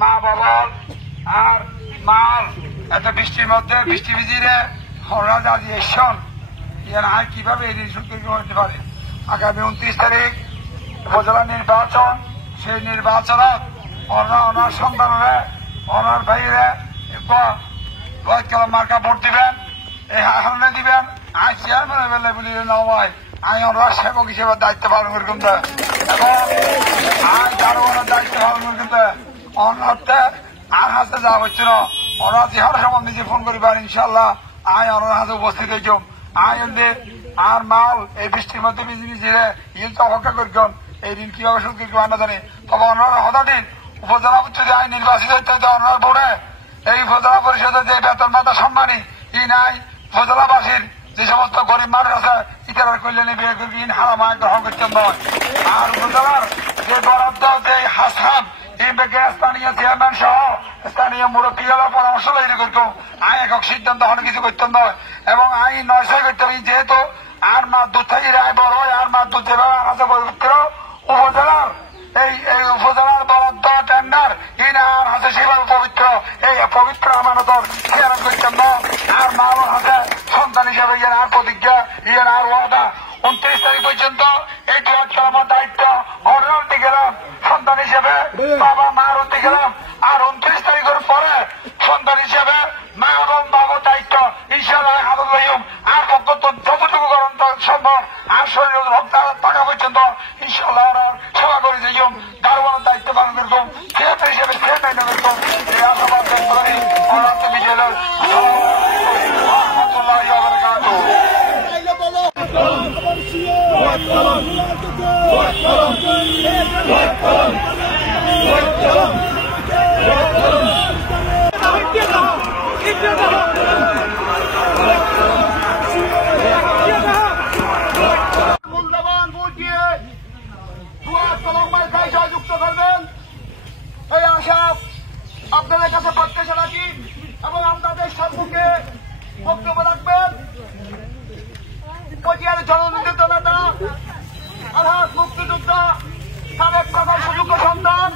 মা বাবার আর মার এত বৃষ্টির মধ্যে বৃষ্টি ভিজিরে রাজা এসন আর কিভাবে এই ঋণ শোধ করতে পারে। আগামী 29 তারিখ উপজেলা নির্বাচন, সেই নির্বাচনত ওনার সন্তানরা ওনার ভাইরা মার্কা ভোট দিবেন, এই হারণে দিবেন। আজ চেয়ারম্যান বেলে বলি নয় আমি ওনার সেবক হিসেবে দায়িত্ব পালন করি কিন্তু এবং আজ আরো ওনার দায়িত্ব পালন করি কিন্তু অন্যতে আর হাতে যাওয়া হচ্ছে না। ওরা জিহার সময় নিজে ফোন করিবেন ইনশাল্লাহ আয় ওনার হাতে উপস্থিত হইম। আয় আর মাল এই বৃষ্টির মধ্যে ভিজি ভিজিরে ইল তো অপেক্ষা করিখন এই ঋণ কিভাবে শোধ করবো না জানি। তবে ওনারা হঠাৎ উপজেলা যদি আইন নির্বাচিত হইতে ওনার বোর্ডে এই উপজেলা পরিষদের যে বেতন ভাতা সম্মানী ই নাই উপজেলাবাসীর যে সমস্ত গরিব মানুষ আছে ইতার কল্যাণে বিয়ে করবি ইন হারাম আয় গ্রহণ করতে নয়। আর উপজেলার যে বরাদ্দ যে হাসান এই ব্যাগে স্থানীয় চেয়ারম্যান সহ স্থানীয় মুরব্বীরা পরামর্শ তৈরি করতো আয় একক সিদ্ধান্ত হলে কিছু করতেন নয় এবং আইন নয়সই করতে হবে। যেহেতু আর মাছ দুধ থেকে রায় বড় হয় আর মাছ দুধ যেভাবে আছে পবিত্র উপজেলার এই উপজেলার বরাদ্দ টেন্ডার ইনার হাতে সেভাবে পবিত্র এই পবিত্র আমানতর চেয়ারম্যান করতেন না। আর মা বাবার হাতে সন্তান হিসেবে ইয়ে আর প্রতিজ্ঞা ইয়ে আর ওয়াদা 29 তারিখ পর্যন্ত এই আমার দায়িত্ব অর্ডার উঠতে গেলাম সন্তান হিসেবে বাবা মার উঠতে গেলাম। আর 29 তারিখের পরে সন্তান হিসেবে মা এবং বাবার দায়িত্ব ইনশাল্লাহ হাতত লইম। আর পক্ষ যতটুকু করেন সম্ভব আর শরীর টাকা পর্যন্ত ইনশাল্লাহ সেবা করে যাইম। দারোয়ানের দায়িত্ব পালন করতাম সেটা হিসেবে সেটাই না করতাম। এই আশাবাদ ব্যক্ত করি অনার্থ বিজয় মূল্যবান ভোট দিয়ে যুক্ত করবেন এই আশা আপনাদের কাছে প্রত্যাশা রাখি এবং আপনাদের সম্মুখে বক্তব্য রাখবেন পটিয়ার জননেতা নেতা আলহাজ মুক্তিযোদ্ধা সাবেক প্রধান সুযোগ্য সন্তান